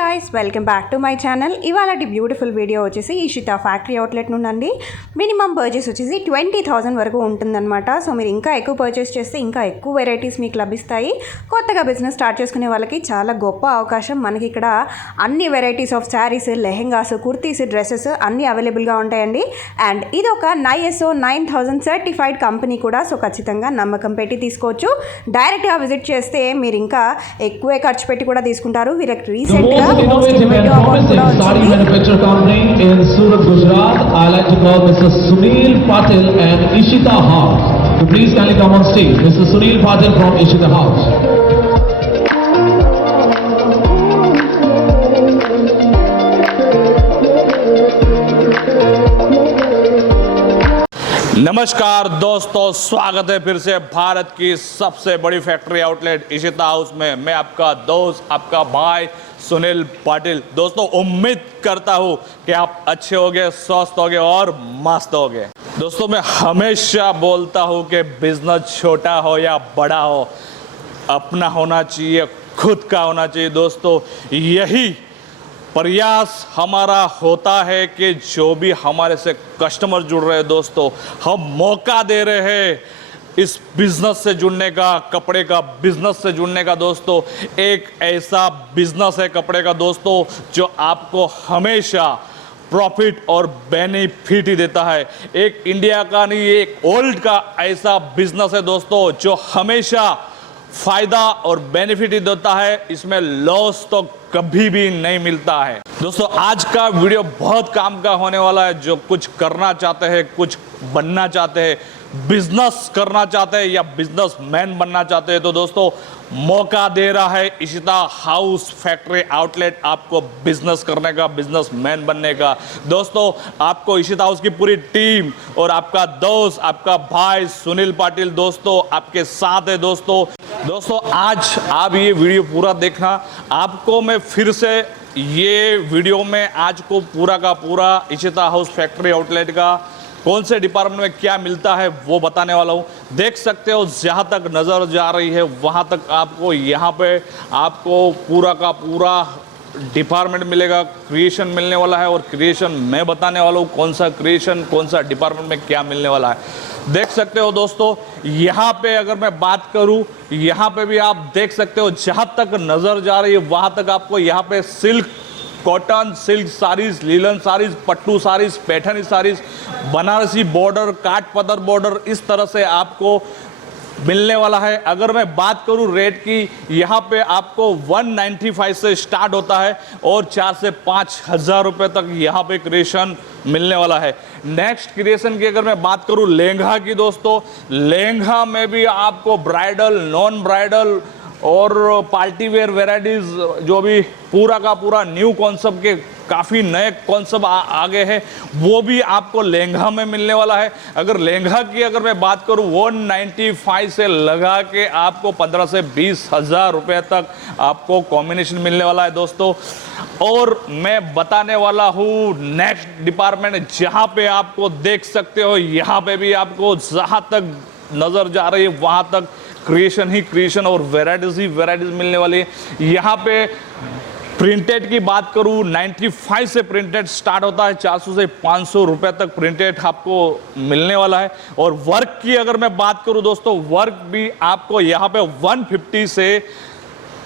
Guys welcome back to my channel इवालటి beautiful video వచ్చేసి Ishita factory outlet నుండి minimum purchase వచ్చేసి 20,000 వరకు ఉంటుందన్నమాట. సో మీరు ఇంకా ఎక్కువ పర్చేస్ చేస్తే ఇంకా ఎక్కువ వెరైటీస్ మీకు లభిస్తాయి. కొత్తగా బిజినెస్ స్టార్ట్ చేసుకునే వాళ్ళకి చాలా గొప్ప అవకాశం. మనకి ఇక్కడ అన్ని varieties of saris, lehengas, kurtis, dresses అన్నీ అవైలబుల్గా ఉంటాయండి. అండ్ ఇది ఒక ISO 9000 సర్టిఫైడ్ కంపెనీ కూడా. సో ఖచ్చితంగా నమ్మకం పెట్టి తీసుకోవచ్చు. డైరెక్ట్గా విజిట్ చేస్తే మీరు ఇంకా ఎక్కువే ఖర్చు పెట్టి కూడా తీసుకుంటారు. వీళ్ళకి రీసెంట్గా innovative and promising saree manufacturer company in Surat, Gujarat. I like to call Mr. Sunil Patil and Ishita House. So please kindly come on stage. Mr. Sunil Patil from Ishita House. नमस्कार दोस्तों, स्वागत है फिर से भारत की सबसे बड़ी factory outlet Ishita house में। मैं आपका दोस्त, आपका भाई सुनील पाटिल। दोस्तों उम्मीद करता हूँ कि आप अच्छे होगे, स्वस्थ होगे और मस्त होगे। दोस्तों मैं हमेशा बोलता हूँ कि बिजनेस छोटा हो या बड़ा हो, अपना होना चाहिए, खुद का होना चाहिए। दोस्तों यही प्रयास हमारा होता है कि जो भी हमारे से कस्टमर जुड़ रहे हैं, दोस्तों हम मौका दे रहे हैं इस बिज़नेस से जुड़ने का, कपड़े का बिज़नेस से जुड़ने का। दोस्तों एक ऐसा बिज़नेस है कपड़े का दोस्तों जो आपको हमेशा प्रॉफिट और बेनिफिट ही देता है। एक इंडिया का नहीं, एक वर्ल्ड का ऐसा बिज़नेस है दोस्तों जो हमेशा फायदा और बेनिफिट ही देता है। इसमें लॉस तो कभी भी नहीं मिलता है। दोस्तों आज का वीडियो बहुत काम का होने वाला है। जो कुछ करना चाहते हैं, कुछ बनना चाहते हैं, बिजनेस करना चाहते हैं या बिजनेस मैन बनना चाहते हैं, तो दोस्तों मौका दे रहा है इशिता हाउस फैक्ट्री आउटलेट आपको बिजनेस करने का, बिजनेस मैन बनने का। दोस्तों आपको इशिता हाउस की पूरी टीम और आपका दोस्त, आपका भाई सुनील पाटिल दोस्तों आपके साथ है। दोस्तों आज आप ये वीडियो पूरा देखना। आपको मैं फिर से ये वीडियो में आज को पूरा का पूरा इशिता हाउस फैक्ट्री आउटलेट का कौन से डिपार्टमेंट में क्या मिलता है वो बताने वाला हूँ। देख सकते हो जहाँ तक नज़र जा रही है वहाँ तक आपको यहाँ पे आपको पूरा का पूरा डिपार्टमेंट मिलेगा, क्रिएशन मिलने वाला है। और क्रिएशन मैं बताने वाला हूँ कौन सा क्रिएशन, कौन सा डिपार्टमेंट में क्या मिलने वाला है। देख सकते हो दोस्तों यहाँ पे अगर मैं बात करूँ, यहाँ पे भी आप देख सकते हो जहाँ तक नज़र जा रही है वहाँ तक आपको यहाँ पे silk, cotton, silk saris, linen saris, pattu saris, Paithani saris, Banarasi border, काट पदर बॉर्डर, इस तरह से आपको मिलने वाला है। अगर मैं बात करूं रेट की, यहाँ पे आपको 195 से स्टार्ट होता है और 4 से 5 हज़ार रुपये तक यहाँ पे क्रिएशन मिलने वाला है। नेक्स्ट क्रिएशन की अगर मैं बात करूं लहंगा की, दोस्तों लहंगा में भी आपको ब्राइडल, नॉन ब्राइडल और पार्टी वेयर वेराइटीज़, जो भी पूरा का पूरा न्यू कॉन्सेप्ट के काफ़ी नए कॉन्सेप्ट आगे हैं, वो भी आपको लहंगा में मिलने वाला है। अगर लहंगा की अगर मैं बात करूं 195 से लगा के आपको 15 से 20 हज़ार रुपये तक आपको कॉम्बिनेशन मिलने वाला है दोस्तों। और मैं बताने वाला हूं नेक्स्ट डिपार्टमेंट जहां पे आपको देख सकते हो, यहाँ पे भी आपको जहां तक नज़र जा रही है वहाँ तक क्रिएशन ही क्रिएशन और वेराइटीज़ ही वेराइटीज़ मिलने वाली है। यहाँ पे प्रिंटेड की बात करूँ 95 से प्रिंटेड स्टार्ट होता है, 400 से 500 रुपये तक प्रिंटेड आपको मिलने वाला है। और वर्क की अगर मैं बात करूँ दोस्तों, वर्क भी आपको यहाँ पे 150 से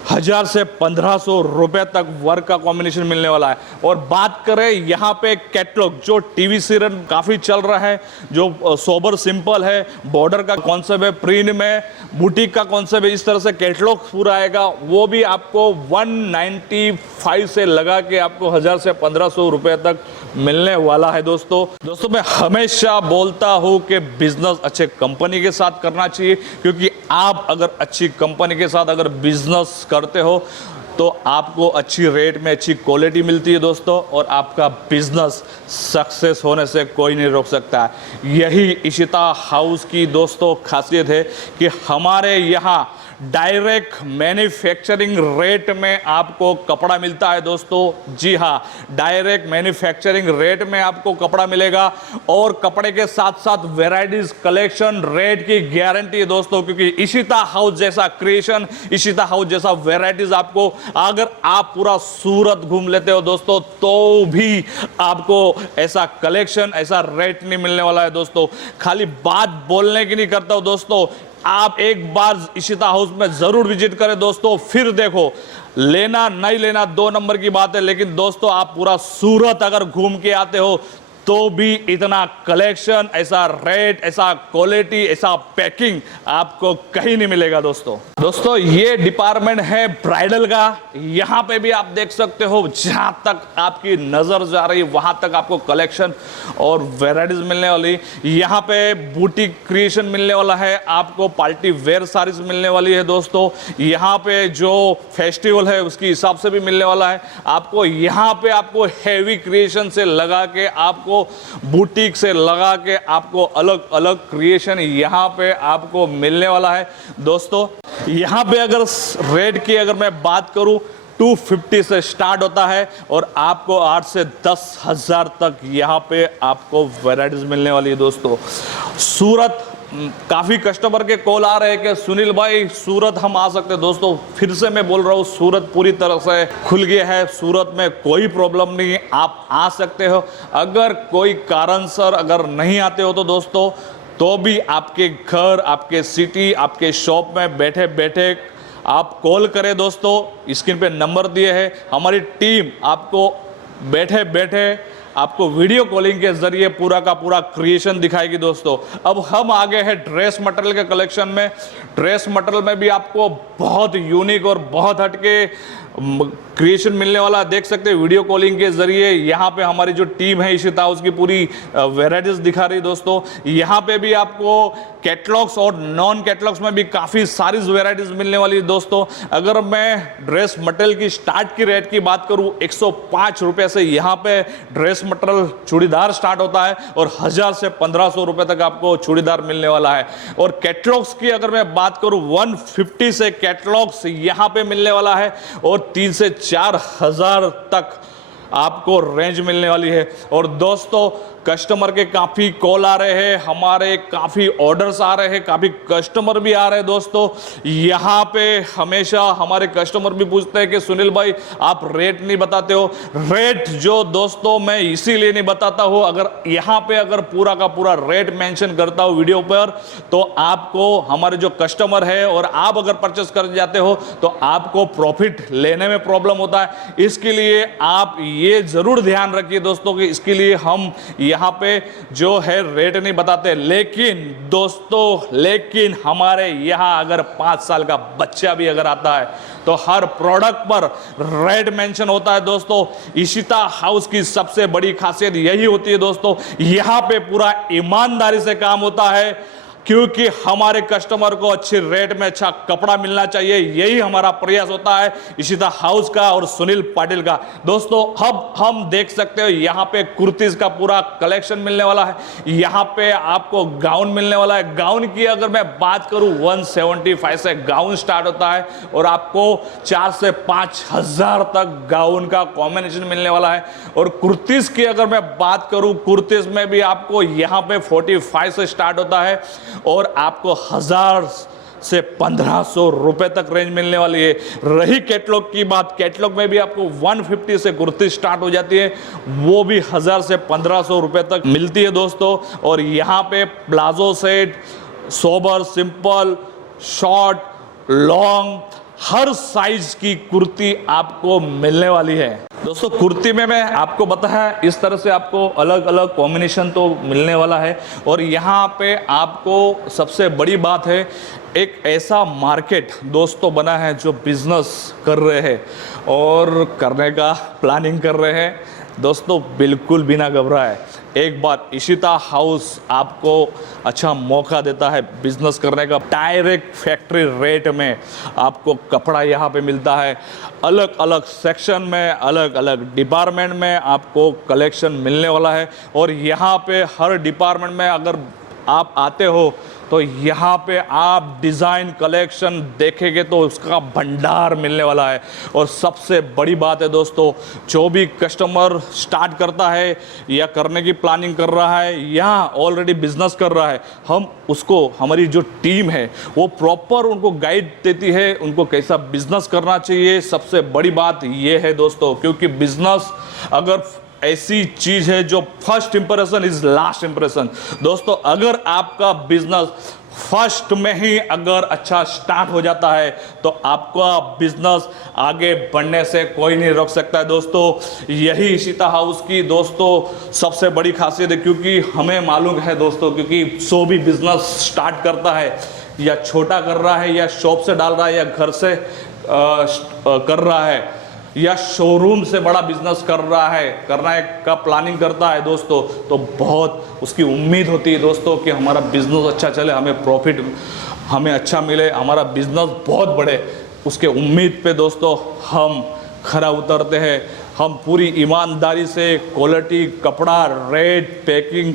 1000 से 1500 रुपये तक वर्क का कॉम्बिनेशन मिलने वाला है। और बात करें यहाँ पे कैटलॉग, जो टीवी सीरियल काफ़ी चल रहा है, जो सोबर सिंपल है, बॉर्डर का कॉन्सेप्ट है, प्रिंट में बुटीक का कॉन्सेप्ट है, इस तरह से कैटलॉग पूरा आएगा। वो भी आपको 195 से लगा के आपको 1000 से 1500 रुपये तक मिलने वाला है दोस्तों मैं हमेशा बोलता हूँ कि बिजनेस अच्छे कंपनी के साथ करना चाहिए, क्योंकि आप अगर अच्छी कंपनी के साथ अगर बिजनेस करते हो तो आपको अच्छी रेट में अच्छी क्वालिटी मिलती है दोस्तों, और आपका बिजनेस सक्सेस होने से कोई नहीं रोक सकता है। यही इशिता हाउस की दोस्तों खासियत है कि हमारे यहाँ डायरेक्ट मैन्युफैक्चरिंग रेट में आपको कपड़ा मिलता है दोस्तों। जी हाँ, डायरेक्ट मैन्युफैक्चरिंग रेट में आपको कपड़ा मिलेगा और कपड़े के साथ साथ वेराइटीज, कलेक्शन, रेट की गारंटी है दोस्तों, क्योंकि इशिता हाउस जैसा क्रिएशन, इशिता हाउस जैसा वेराइटीज आपको अगर आप पूरा सूरत घूम लेते हो दोस्तों तो भी आपको ऐसा कलेक्शन, ऐसा रेट नहीं मिलने वाला है दोस्तों। खाली बात बोलने की नहीं करता हूं दोस्तों, आप एक बार इशिता हाउस में जरूर विजिट करें दोस्तों, फिर देखो लेना नहीं लेना 2 नंबर की बात है, लेकिन दोस्तों आप पूरा सूरत अगर घूम के आते हो तो भी इतना कलेक्शन, ऐसा रेट, ऐसा क्वालिटी, ऐसा पैकिंग आपको कहीं नहीं मिलेगा दोस्तों। दोस्तों ये डिपार्टमेंट है ब्राइडल का। यहां पे भी आप देख सकते हो, जहां तक आपकी नजर जा रही वहां तक आपको कलेक्शन और वेराइटीज मिलने वाली। यहां पे बुटीक क्रिएशन मिलने वाला है, आपको पार्टी वेयर साड़ीज मिलने वाली है दोस्तों। यहां पे जो फेस्टिवल है उसके हिसाब से भी मिलने वाला है आपको। यहां पे आपको हैवी क्रिएशन से लगा के, आपको बुटीक से लगा के, आपको अलग अलग क्रिएशन यहां पे आपको मिलने वाला है दोस्तों। यहां पे अगर रेट की अगर मैं बात करूं 250 से स्टार्ट होता है और आपको 8 से 10 हजार तक यहां पे आपको वैराइटीज मिलने वाली है दोस्तों। सूरत, काफ़ी कस्टमर के कॉल आ रहे हैं कि सुनील भाई सूरत हम आ सकते हैं। दोस्तों फिर से मैं बोल रहा हूँ, सूरत पूरी तरह से खुल गया है, सूरत में कोई प्रॉब्लम नहीं है, आप आ सकते हो। अगर कोई कारणसर अगर नहीं आते हो तो दोस्तों तो भी आपके घर, आपके सिटी, आपके शॉप में बैठे बैठे आप कॉल करें दोस्तों। स्क्रीन पे नंबर दिए हैं, हमारी टीम आपको बैठे बैठे आपको वीडियो कॉलिंग के जरिए पूरा का पूरा क्रिएशन दिखाएगी दोस्तों। अब हम आगे हैं ड्रेस मटेरियल के कलेक्शन में। ड्रेस मटेरियल में भी आपको बहुत यूनिक और बहुत हटके क्रिएशन मिलने वाला देख सकते हैं वीडियो कॉलिंग के जरिए। यहाँ पे हमारी जो टीम है इशिता उसकी पूरी वेराइटीज दिखा रही दोस्तों। यहाँ पे भी आपको कैटलॉग्स और नॉन कैटलॉग्स में भी काफ़ी सारी वेराइटीज मिलने वाली है दोस्तों। अगर मैं ड्रेस मटेरियल की स्टार्ट की रेट की बात करूँ 105 रुपये से यहाँ पे ड्रेस मटेरियल चूड़ीदार स्टार्ट होता है और 1000 से 1500 रुपये तक आपको चूड़ीदार मिलने वाला है। और कैटलॉग्स की अगर मैं बात करूँ 150 से कैटलॉग्स यहाँ पे मिलने वाला है और 3 से 4 हजार तक आपको रेंज मिलने वाली है। और दोस्तों कस्टमर के काफ़ी कॉल आ रहे हैं, हमारे काफ़ी ऑर्डर्स आ रहे हैं, काफ़ी कस्टमर भी आ रहे हैं दोस्तों। यहाँ पे हमेशा हमारे कस्टमर भी पूछते हैं कि सुनील भाई आप रेट नहीं बताते हो। रेट जो दोस्तों मैं इसीलिए नहीं बताता हूँ, अगर यहाँ पे अगर पूरा का पूरा रेट मेंशन करता हूँ वीडियो पर तो आपको, हमारे जो कस्टमर है और आप अगर परचेस कर जाते हो तो आपको प्रॉफिट लेने में प्रॉब्लम होता है। इसके लिए आप ये ज़रूर ध्यान रखिए दोस्तों कि इसके लिए हम यहाँ पे जो है रेट नहीं बताते। लेकिन दोस्तों, लेकिन हमारे यहाँ अगर 5 साल का बच्चा भी अगर आता है तो हर प्रोडक्ट पर रेट मेंशन होता है दोस्तों। इशिता हाउस की सबसे बड़ी खासियत यही होती है दोस्तों, यहाँ पे पूरा ईमानदारी से काम होता है, क्योंकि हमारे कस्टमर को अच्छे रेट में अच्छा कपड़ा मिलना चाहिए। यही हमारा प्रयास होता है इशिता हाउस का और सुनील पाटिल का। दोस्तों अब हम देख सकते हो यहाँ पे कुर्तीज का पूरा कलेक्शन मिलने वाला है। यहाँ पे आपको गाउन मिलने वाला है। गाउन की अगर मैं बात करूँ 175 से गाउन स्टार्ट होता है और आपको 4 से 5 हजार तक गाउन का कॉम्बिनेशन मिलने वाला है। और कुर्तीज की अगर मैं बात करूँ, कुर्तीज में भी आपको यहाँ पे 45 से स्टार्ट होता है और आपको 1000 से 1500 रुपए तक रेंज मिलने वाली है। रही कैटलॉग की बात, कैटलॉग में भी आपको 150 से कुर्ती स्टार्ट हो जाती है, वो भी 1000 से 1500 रुपए तक मिलती है दोस्तों। और यहाँ पे palazzo set, sober, simple, short, long, हर साइज की कुर्ती आपको मिलने वाली है दोस्तों। कुर्ती में मैं आपको बताया इस तरह से आपको अलग अलग कॉम्बिनेशन तो मिलने वाला है। और यहाँ पे आपको सबसे बड़ी बात है, एक ऐसा मार्केट दोस्तों बना है जो बिजनेस कर रहे हैं और करने का प्लानिंग कर रहे हैं दोस्तों, बिल्कुल बिना घबराए। एक बार इशिता हाउस आपको अच्छा मौका देता है बिजनेस करने का। डायरेक्ट फैक्ट्री रेट में आपको कपड़ा यहाँ पे मिलता है। अलग अलग सेक्शन में, अलग अलग डिपार्टमेंट में आपको कलेक्शन मिलने वाला है। और यहाँ पे हर डिपार्टमेंट में अगर आप आते हो तो यहाँ पे आप डिज़ाइन कलेक्शन देखेंगे तो उसका भंडार मिलने वाला है। और सबसे बड़ी बात है दोस्तों, जो भी कस्टमर स्टार्ट करता है या करने की प्लानिंग कर रहा है या ऑलरेडी बिजनेस कर रहा है, हम उसको, हमारी जो टीम है वो प्रॉपर उनको गाइड देती है उनको कैसा बिजनेस करना चाहिए। सबसे बड़ी बात ये है दोस्तों, क्योंकि बिजनेस अगर ऐसी चीज है जो first impression is last impression. दोस्तों अगर आपका बिजनेस फर्स्ट में ही अगर अच्छा स्टार्ट हो जाता है तो आपका बिजनेस आगे बढ़ने से कोई नहीं रोक सकता है। दोस्तों यही इशिता हाउस की दोस्तों सबसे बड़ी खासियत है, क्योंकि हमें मालूम है दोस्तों, क्योंकि जो भी बिजनेस स्टार्ट करता है या छोटा कर रहा है या शॉप से डाल रहा है या घर से कर रहा है या शोरूम से बड़ा बिजनेस कर रहा है, करना का प्लानिंग करता है दोस्तों, तो बहुत उसकी उम्मीद होती है दोस्तों कि हमारा बिजनेस अच्छा चले, हमें प्रॉफिट हमें अच्छा मिले, हमारा बिजनेस बहुत बढ़े। उसके उम्मीद पे दोस्तों हम खरा उतरते हैं। हम पूरी ईमानदारी से क्वालिटी, कपड़ा, रेट, पैकिंग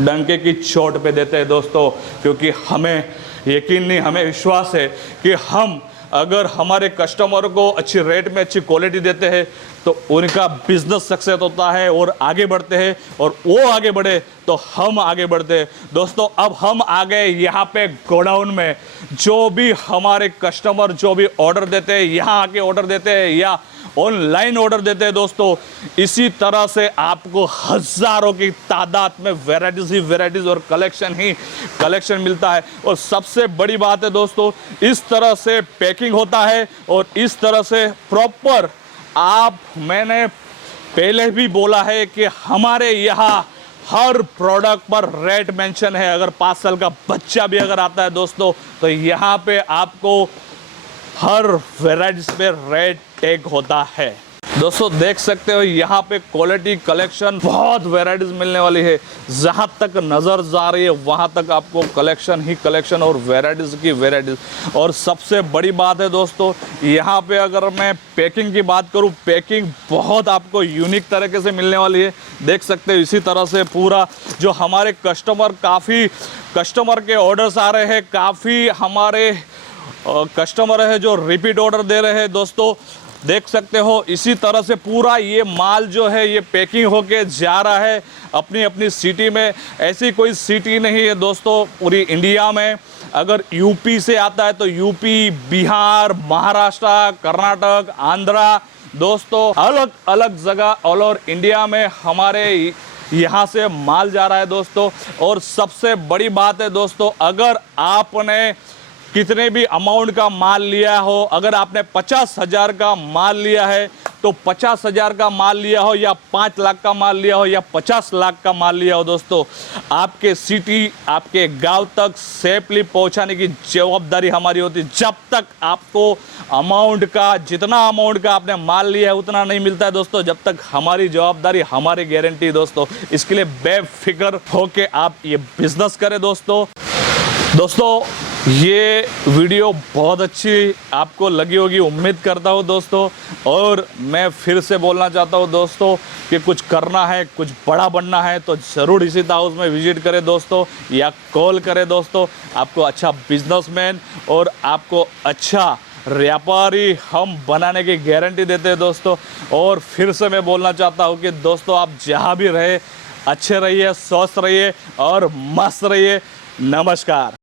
डंके की चोट पे देते हैं दोस्तों, क्योंकि हमें यकीन नहीं, हमें विश्वास है कि हम अगर हमारे कस्टमर को अच्छी रेट में अच्छी क्वालिटी देते हैं तो उनका बिजनेस सक्सेस होता है और आगे बढ़ते हैं, और वो आगे बढ़े तो हम आगे बढ़ते हैं। दोस्तों अब हम आ गए यहाँ पे गोडाउन में। जो भी हमारे कस्टमर जो भी ऑर्डर देते हैं, यहाँ आके ऑर्डर देते हैं या ऑनलाइन ऑर्डर देते हैं दोस्तों, इसी तरह से आपको हज़ारों की तादाद में वैराइटीज़ ही वैराइटीज़ और कलेक्शन मिलता है। और सबसे बड़ी बात है दोस्तों, इस तरह से पैकिंग होता है और इस तरह से प्रॉपर मैंने पहले भी बोला है कि हमारे यहाँ हर प्रोडक्ट पर रेट मेंशन है। अगर 5 साल का बच्चा भी अगर आता है दोस्तों तो यहाँ पे आपको हर वैराइटीज पे रेट टैग होता है। दोस्तों देख सकते हो यहाँ पे क्वालिटी, कलेक्शन, बहुत वैराइटीज मिलने वाली है। जहाँ तक नज़र जा रही है वहाँ तक आपको कलेक्शन ही कलेक्शन और वैराइटीज़ की वैराइटीज़। और सबसे बड़ी बात है दोस्तों, यहाँ पे अगर मैं पैकिंग की बात करूँ, पैकिंग बहुत आपको यूनिक तरीके से मिलने वाली है। देख सकते हो इसी तरह से पूरा जो हमारे कस्टमर के ऑर्डर्स आ रहे हैं, काफ़ी हमारे कस्टमर है जो रिपीट ऑर्डर दे रहे हैं दोस्तों। देख सकते हो इसी तरह से पूरा ये माल जो है ये पैकिंग होके जा रहा है अपनी अपनी सिटी में। ऐसी कोई सिटी नहीं है दोस्तों पूरी इंडिया में। अगर यूपी से आता है तो यूपी, बिहार, महाराष्ट्र, कर्नाटक, आंध्रा, दोस्तों अलग अलग जगह ऑल ओवर इंडिया में हमारे यहाँ से माल जा रहा है दोस्तों। और सबसे बड़ी बात है दोस्तों, अगर आपने कितने भी अमाउंट का माल लिया हो, अगर आपने 50,000 का माल लिया है तो 50,000 का माल लिया हो या 5 लाख का माल लिया हो या 50 लाख का माल लिया हो दोस्तों, आपके सिटी, आपके गांव तक सेफली पहुंचाने की जवाबदारी हमारी होती है। जब तक आपको अमाउंट का, जितना अमाउंट का आपने माल लिया है उतना नहीं मिलता है दोस्तों, जब तक हमारी जवाबदारी, हमारी गारंटी दोस्तों। इसके लिए बेफिक्र होके आप ये बिजनेस करें दोस्तों। ये वीडियो बहुत अच्छी आपको लगी होगी, उम्मीद करता हूँ दोस्तों। और मैं फिर से बोलना चाहता हूँ दोस्तों कि कुछ करना है, कुछ बड़ा बनना है तो ज़रूर इशिता हाउस में विजिट करें दोस्तों, या कॉल करें दोस्तों। आपको अच्छा बिजनेसमैन और आपको अच्छा व्यापारी हम बनाने की गारंटी देते हैं दोस्तों। और फिर से मैं बोलना चाहता हूँ कि दोस्तों आप जहाँ भी रहे अच्छे रहिए, स्वस्थ रहिए और मस्त रहिए। नमस्कार।